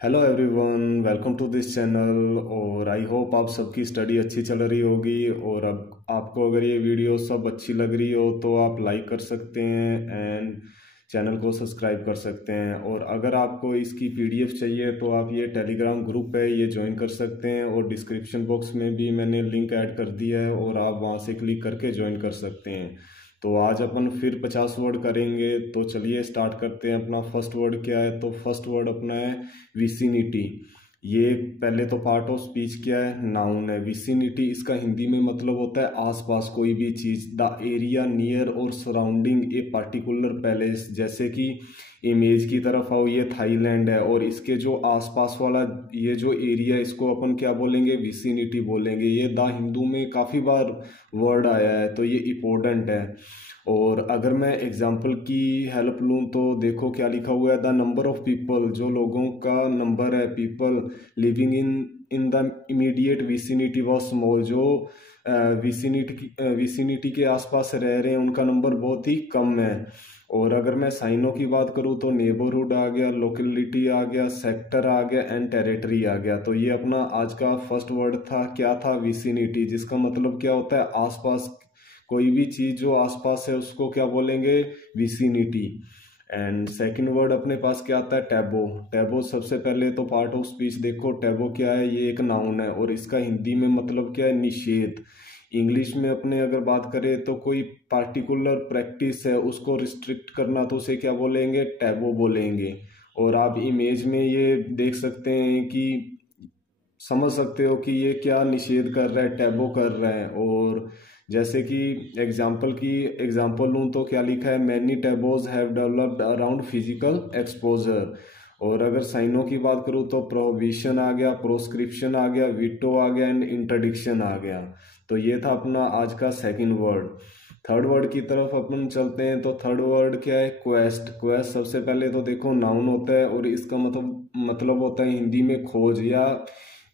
Hello everyone, welcome to this channel. और I hope आप सबकी स्टडी अच्छी चल रही होगी। और अब आपको अगर ये वीडियो सब अच्छी लग रही हो तो आप लाइक कर सकते हैं एंड चैनल को सब्सक्राइब कर सकते हैं। और अगर आपको इसकी पीडीएफ चाहिए तो आप ये टेलीग्राम ग्रुप है ये ज्वाइन कर सकते हैं। और डिस्क्रिप्शन बॉक्स में भी मैंने लिंक ऐड कर दिया है और आप वहाँ से क्लिक करके ज्वाइन कर सकते हैं। तो आज अपन फिर 50 वर्ड करेंगे। तो चलिए स्टार्ट करते हैं। अपना फर्स्ट वर्ड क्या है? तो फर्स्ट वर्ड अपना है विसिनिटी। ये पहले तो पार्ट ऑफ स्पीच क्या है? नाउन है। विसिनिटी इसका हिंदी में मतलब होता है आसपास कोई भी चीज। द एरिया नियर और सराउंडिंग ए पार्टिकुलर पैलेस। जैसे कि इमेज की तरफ आओ, ये थाईलैंड है और इसके जो आसपास वाला ये जो एरिया इसको अपन क्या बोलेंगे? विसिनिटी बोलेंगे। ये द हिंदू में काफी बार वर्ड आया है तो ये इम्पोर्टेंट है। और अगर मैं एग्जांपल की हेल्प लूँ तो देखो क्या लिखा हुआ है। द नंबर ऑफ पीपल, जो लोगों का नंबर है, people living in the immediate vicinity was small. जो विसिनिटी के आसपास रह रहे हैं उनका नंबर बहुत ही कम है। और अगर मैं साइनों की बात करूँ तो नेबरहुड आ गया, लोकेलिटी आ गया, सेक्टर आ गया एंड टेरिटरी आ गया। तो ये अपना आज का फर्स्ट वर्ड था। क्या था? विसिनिटी, जिसका मतलब क्या होता है? आसपास कोई भी चीज जो आसपास है उसको क्या बोलेंगे? विसिनिटी। एंड सेकंड वर्ड अपने पास क्या आता है? टैबो। टैबो सबसे पहले तो पार्ट ऑफ स्पीच देखो। टैबो क्या है? ये एक नाउन है और इसका हिंदी में मतलब क्या है? निषेध। इंग्लिश में अपने अगर बात करें तो कोई पार्टिकुलर प्रैक्टिस है उसको रिस्ट्रिक्ट करना तो उसे क्या बोलेंगे? टैबो बोलेंगे। और आप इमेज में ये देख सकते हैं कि समझ सकते हो कि ये क्या निषेध कर रहा है? टैबो कर रहा है। और जैसे कि एग्जाम्पल लूँ तो क्या लिखा है? Many taboos have developed around physical exposure. और अगर साइनों की बात करूँ तो प्रोहिबिशन आ गया, प्रोस्क्रिप्शन आ गया, वीटो आ गया एंड इंटरडिक्शन आ गया। तो ये था अपना आज का सेकंड वर्ड। थर्ड वर्ड की तरफ अपन चलते हैं। तो थर्ड वर्ड क्या है? क्वेस्ट। क्वेस्ट सबसे पहले तो देखो नाउन होता है और इसका मतलब होता है हिंदी में खोज या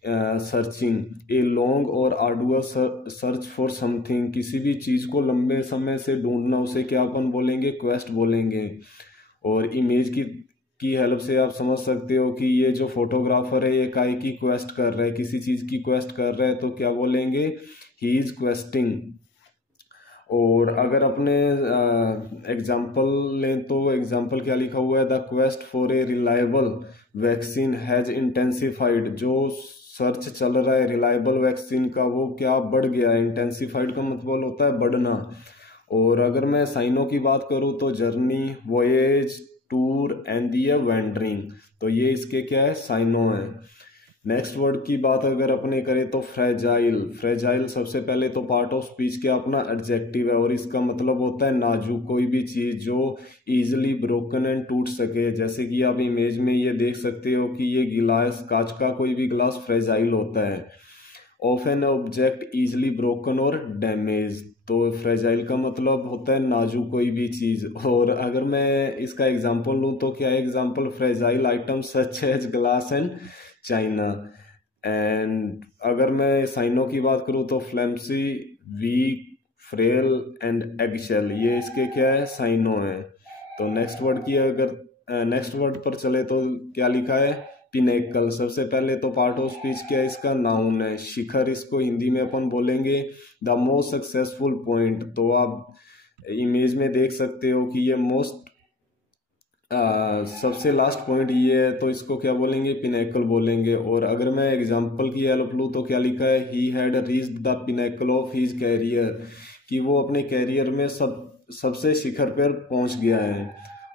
सर्चिंग। ए लॉन्ग और आर्डुअस सर्च फॉर समथिंग। किसी भी चीज को लंबे समय से ढूंढना उसे क्या अपन बोलेंगे? क्वेस्ट बोलेंगे। और इमेज की हेल्प से आप समझ सकते हो कि ये जो फोटोग्राफर है ये काय की क्वेस्ट कर रहा है, किसी चीज की क्वेस्ट कर रहा है तो क्या बोलेंगे? He is questing. और अगर अपने एग्जाम्पल लें तो एग्जाम्पल क्या लिखा हुआ है? The quest for a reliable vaccine has intensified. जो सर्च चल रहा है रिलायबल वैक्सीन का वो क्या बढ़ गया है? इंटेंसिफाइड का मतलब होता है बढ़ना। और अगर मैं साइनों की बात करूँ तो journey, voyage, tour and the wandering. तो ये इसके क्या है? साइनों है। नेक्स्ट वर्ड की बात अगर अपने करें तो फ्रेजाइल। फ्रेजाइल सबसे पहले तो पार्ट ऑफ स्पीच के अपना एडजेक्टिव है और इसका मतलब होता है नाजुक। कोई भी चीज जो इजिली ब्रोकन एंड टूट सके। जैसे कि आप इमेज में ये देख सकते हो कि ये गिलास, कांच का कोई भी गिलास फ्रेजाइल होता है। Of an object easily broken और डैमेज। तो फ्रेजाइल का मतलब होता है नाजुक कोई भी चीज। और अगर मैं इसका एग्जांपल लूँ तो क्या है example? Fragile item such as glass and china. And अगर मैं साइनों की बात करूँ तो flimsy, weak, frail and eggshell. ये इसके क्या है? साइनों है। तो नेक्स्ट वर्ड पर चले तो क्या लिखा है? पिनेकल। सबसे पहले तो पार्ट ऑफ स्पीच क्या है? इसका नाउन है। शिखर इसको हिंदी में अपन बोलेंगे द मोस्ट सक्सेसफुल पॉइंट। तो आप इमेज में देख सकते हो कि ये सबसे लास्ट पॉइंट ये है तो इसको क्या बोलेंगे? पिनेकल बोलेंगे। और अगर मैं एग्जांपल की हेल्प लूँ तो क्या लिखा है? He had reached the pinnacle of his career. कि वो अपने कैरियर में सबसे शिखर पर पहुंच गया है।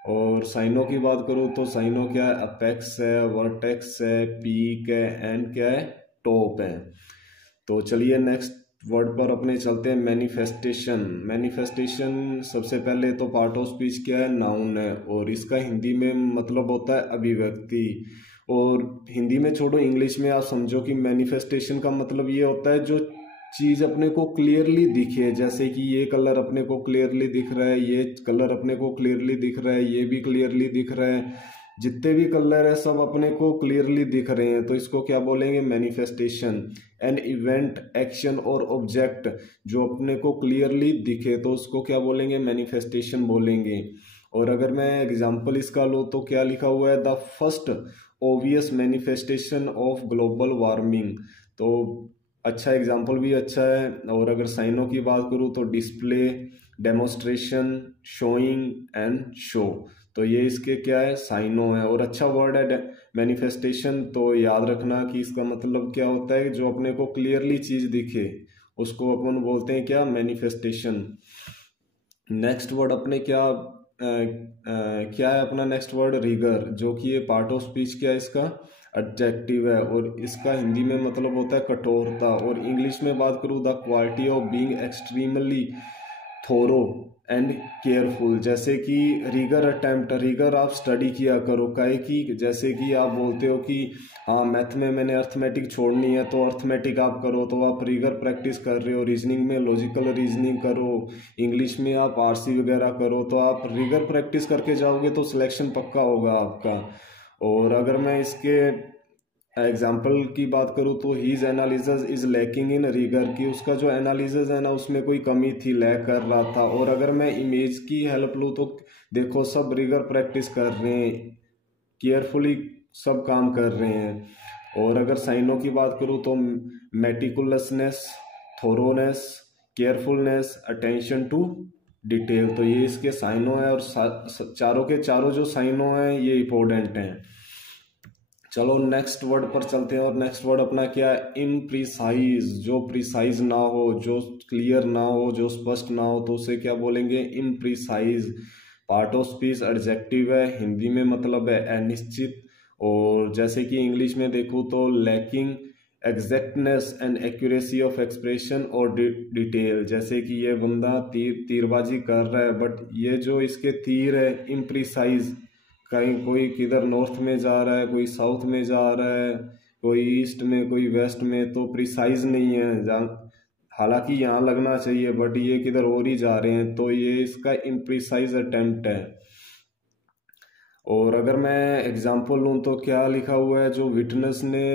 और साइनों की बात करूँ तो साइनों क्या है? अपेक्स है, वर्टेक्स है, पीक है एंड क्या है? टॉप है। तो चलिए नेक्स्ट वर्ड पर अपने चलते हैं। मैनिफेस्टेशन। मैनिफेस्टेशन सबसे पहले तो पार्ट ऑफ स्पीच क्या है? नाउन है और इसका हिंदी में मतलब होता है अभिव्यक्ति। और हिंदी में छोड़ो, इंग्लिश में आप समझो कि मैनिफेस्टेशन का मतलब ये होता है जो चीज अपने को क्लियरली दिखे। जैसे कि ये कलर अपने को क्लियरली दिख रहा है, ये कलर अपने को क्लियरली दिख रहा है, ये भी क्लियरली दिख रहा है। जितने भी कलर है सब अपने को क्लियरली दिख रहे हैं तो इसको क्या बोलेंगे? मैनिफेस्टेशन। एन इवेंट, एक्शन और ऑब्जेक्ट जो अपने को क्लियरली दिखे तो उसको क्या बोलेंगे? मैनिफेस्टेशन बोलेंगे। और अगर मैं एग्जाम्पल इसका लूँ तो क्या लिखा हुआ है? The first obvious manifestation of global warming. तो अच्छा एग्जाम्पल भी अच्छा है। और अगर साइनों की बात करूँ तो display, demonstration, showing and show. तो ये इसके क्या है, साइनों है। और अच्छा वर्ड है मैनिफेस्टेशन, तो याद रखना कि इसका मतलब क्या होता है, जो अपने को क्लियरली चीज दिखे उसको अपन बोलते हैं क्या, मैनिफेस्टेशन। नेक्स्ट वर्ड अपने क्या क्या है अपना नेक्स्ट वर्ड, रिगर, जो कि ये पार्ट ऑफ स्पीच क्या है इसका, एडजेक्टिव है। और इसका हिंदी में मतलब होता है कठोरता। और इंग्लिश में बात करूँ, the quality of being extremely thorough and careful. जैसे कि रिगर अटेम्प्ट, रिगर आप स्टडी किया करो, काहे कि जैसे कि आप बोलते हो कि हाँ मैथ में मैंने अर्थमेटिक छोड़नी है तो अर्थमेटिक आप करो, तो आप रिगर प्रैक्टिस कर रहे हो। रीजनिंग में लॉजिकल रीजनिंग करो, इंग्लिश में आप आरसी वगैरह करो, तो आप रिगर प्रैक्टिस करके जाओगे तो सिलेक्शन पक्का होगा आपका। और अगर मैं इसके एग्जाम्पल की बात करूँ तो his analysis is lacking in rigour, की उसका जो एनालिसिस है ना उसमें कोई कमी थी, लैक कर रहा था। और अगर मैं इमेज की हेल्प लूँ तो देखो सब रिगर प्रैक्टिस कर रहे हैं, केयरफुली सब काम कर रहे हैं। और अगर साइनों की बात करूँ तो मेटिकुलसनेस, थोरोनेस, केयरफुलनेस, अटेंशन टू डिटेल। तो ये इसके साइनों है। और चारों के चारों जो साइनों हैं ये इंपॉर्टेंट हैं। चलो नेक्स्ट वर्ड पर चलते हैं। और नेक्स्ट वर्ड अपना क्या है, इम्प्रिसाइज। जो प्रिसाइज ना हो, जो क्लियर ना हो, जो स्पष्ट ना हो, तो उसे क्या बोलेंगे, इम्प्रिसाइज। पार्ट ऑफ स्पीच एडजेक्टिव है, हिंदी में मतलब है अनिश्चित। और जैसे कि इंग्लिश में देखूँ तो lacking exactness and accuracy of expression और डिटेल। जैसे कि ये बंदा तीरबाजी कर रहा है, बट ये जो इसके तीर है इम्प्रिसाइज, कहीं कोई किधर नॉर्थ में जा रहा है, कोई साउथ में जा रहा है, कोई ईस्ट में, कोई वेस्ट में, तो प्रिसाइज नहीं है। हालांकि यहाँ लगना चाहिए बट ये किधर और ही जा रहे हैं, तो ये इसका इम्प्रिसाइज अटेम्प्ट है। और अगर मैं एग्जांपल लूँ तो क्या लिखा हुआ है, जो विटनेस ने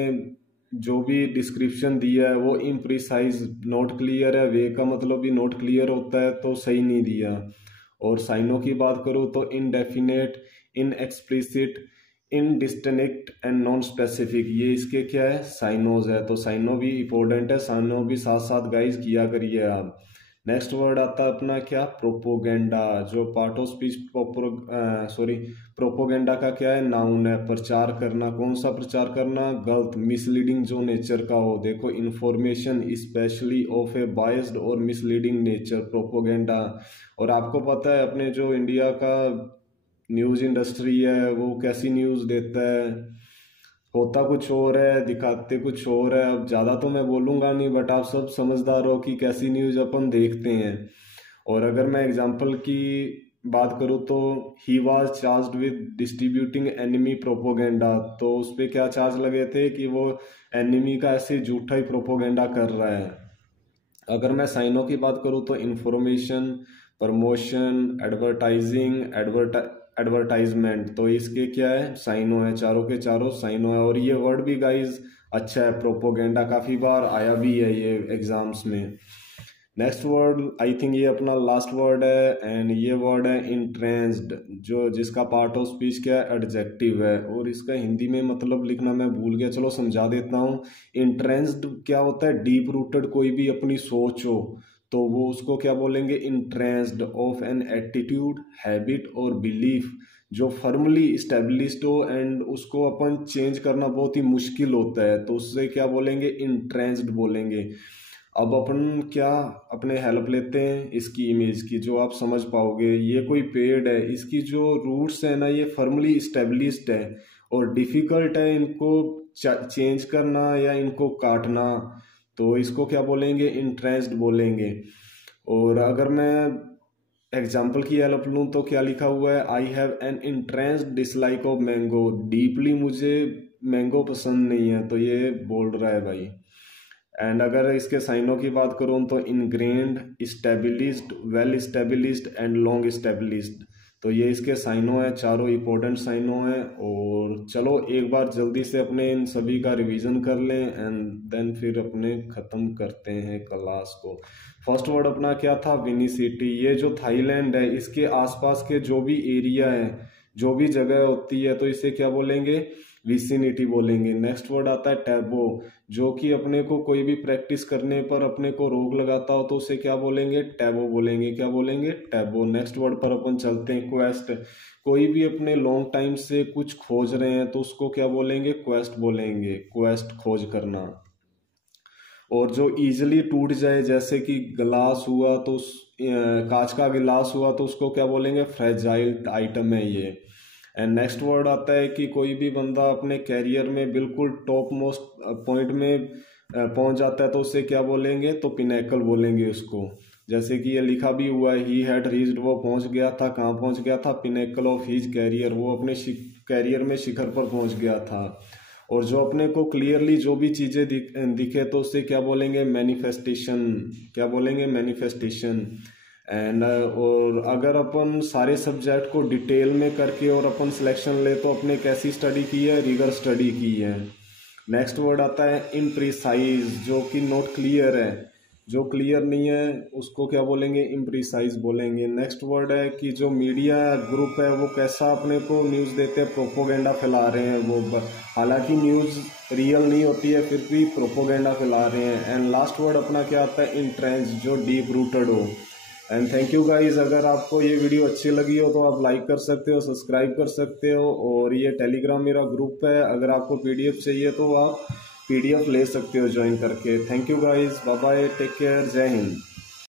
जो भी डिस्क्रिप्शन दिया है वो इम्प्रिसाइज, नॉट क्लियर है, वे का मतलब भी नॉट क्लियर होता है, तो सही नहीं दिया। और साइनों की बात करूँ तो indefinite, inexplicit, indistinct and non specific, ये इसके क्या है, साइनोज है। तो साइनो भी इंपॉर्टेंट है, साइनो भी साथ साथ गाइज किया करिए आप। नेक्स्ट वर्ड आता है अपना क्या, प्रोपोगेंडा, जो पार्ट ऑफ स्पीच प्रोपोगेंडा का क्या है, नाउन है, प्रचार करना। कौन सा प्रचार करना, गलत, मिसलीडिंग जो नेचर का हो। देखो information specially of A biased और मिसलीडिंग नेचर, प्रोपोगेंडा। और आपको पता है अपने जो इंडिया का न्यूज़ इंडस्ट्री है वो कैसी न्यूज़ देता है, होता कुछ और है दिखाते कुछ और है। अब ज़्यादा तो मैं बोलूँगा नहीं, बट आप सब समझदार हो कि कैसी न्यूज़ अपन देखते हैं। और अगर मैं एग्जांपल की बात करूँ तो he was charged with distributing enemy propaganda, तो उस पर क्या चार्ज लगे थे कि वो एनिमी का ऐसे झूठा ही प्रोपोगेंडा कर रहा है। अगर मैं साइनों की बात करूँ तो इंफॉर्मेशन, प्रमोशन, एडवर्टाइजिंग, एडवर्टाइजमेंट, तो इसके क्या है, साइनो है, चारों के चारों साइनो है। और ये वर्ड भी गाइज अच्छा है, प्रोपोगेंडा, काफ़ी बार आया भी है ये एग्जाम्स में। नेक्स्ट वर्ड आई थिंक ये अपना लास्ट वर्ड है, एंड ये वर्ड है इंट्रेंस्ड, जो जिसका पार्ट ऑफ स्पीच क्या है, एडजेक्टिव है। और इसका हिंदी में मतलब लिखना मैं भूल गया, चलो समझा देता हूँ। इंट्रेंस्ड क्या होता है, डीप रूटेड कोई भी अपनी सोच हो तो वो उसको क्या बोलेंगे, entrenched of an attitude, habit और बिलीफ जो फर्मली इस्टेब्लिश्ड हो एंड उसको अपन चेंज करना बहुत ही मुश्किल होता है, तो उससे क्या बोलेंगे, इंट्रेंस्ड बोलेंगे। अब अपन क्या अपने हेल्प लेते हैं इसकी इमेज की, जो आप समझ पाओगे। ये कोई पेड़ है, इसकी जो रूट्स है ना ये फर्मली इस्टेब्लिश्ड है और डिफिकल्ट है इनको चेंज करना या इनको काटना, तो इसको क्या बोलेंगे, इंट्रेंस्ड बोलेंगे। और अगर मैं एग्जाम्पल की हेल्प लूँ तो क्या लिखा हुआ है, I have an entrenched dislike of mango, deeply मुझे मैंगो पसंद नहीं है, तो ये बोल रहा है भाई। एंड अगर इसके साइनों की बात करूँ तो इनग्रेन्ड, स्टेबिलिश्ड, वेल स्टेबिलिश्ड एंड लॉन्ग स्टेबिलिश्ड, तो ये इसके साइनों हैं, चारों इंपॉर्टेंट साइनों हैं। और चलो एक बार जल्दी से अपने इन सभी का रिवीजन कर लें एंड देन फिर अपने ख़त्म करते हैं क्लास को। फर्स्ट वर्ड अपना क्या था, विनिसिटी। ये जो थाईलैंड है इसके आसपास के जो भी एरिया है, जो भी जगह होती है, तो इसे क्या बोलेंगे, विसिनिटी बोलेंगे। नेक्स्ट वर्ड आता है टैबो, जो कि अपने को कोई भी प्रैक्टिस करने पर अपने को रोक लगाता हो तो उसे क्या बोलेंगे, टैबो बोलेंगे। क्या बोलेंगे, टैबो। नेक्स्ट वर्ड पर अपन चलते हैं, क्वेस्ट। कोई भी अपने लॉन्ग टाइम से कुछ खोज रहे हैं तो उसको क्या बोलेंगे, क्वेस्ट बोलेंगे। क्वेस्ट, खोज करना। और जो इजीली टूट जाए, जैसे कि गिलास हुआ तो कांच का गिलास हुआ तो उसको क्या बोलेंगे, फ्रेजाइल आइटम है ये। एंड नेक्स्ट वर्ड आता है कि कोई भी बंदा अपने कैरियर में बिल्कुल टॉप मोस्ट पॉइंट में पहुंच जाता है तो उसे क्या बोलेंगे, तो पिनेकल बोलेंगे उसको। जैसे कि ये लिखा भी हुआ है, ही हैड रीच्ड, वो पहुंच गया था, कहाँ पहुंच गया था, पिनेकल ऑफ हिज कैरियर, वो अपने कैरियर में शिखर पर पहुंच गया था। और जो अपने को क्लियरली जो भी चीज़ें दिखे तो उससे क्या बोलेंगे, मैनिफेस्टेशन। क्या बोलेंगे, मैनिफेस्टेशन। एंड और अगर अपन सारे सब्जेक्ट को डिटेल में करके और अपन सिलेक्शन ले तो अपने कैसी स्टडी की है, रिगर स्टडी की है। नेक्स्ट वर्ड आता है इम्प्रिसाइज, जो कि नॉट क्लियर है, जो क्लियर नहीं है उसको क्या बोलेंगे, इम्प्रिसाइज बोलेंगे। नेक्स्ट वर्ड है कि जो मीडिया ग्रुप है वो कैसा अपने को न्यूज़ देते हैं, प्रोपोगेंडा फैला रहे हैं वो, हालांकि न्यूज़ रियल नहीं होती है फिर भी प्रोपोगेंडा फैला रहे हैं। एंड लास्ट वर्ड अपना क्या आता है, इंट्रेंच, जो डीप रूटेड हो। एंड थैंक यू गाइज, अगर आपको ये वीडियो अच्छी लगी हो तो आप लाइक कर सकते हो, सब्सक्राइब कर सकते हो। और ये टेलीग्राम मेरा ग्रुप है, अगर आपको पीडीएफ चाहिए तो आप पीडीएफ ले सकते हो ज्वाइन करके। Thank you guys, bye bye, take care, जय हिंद।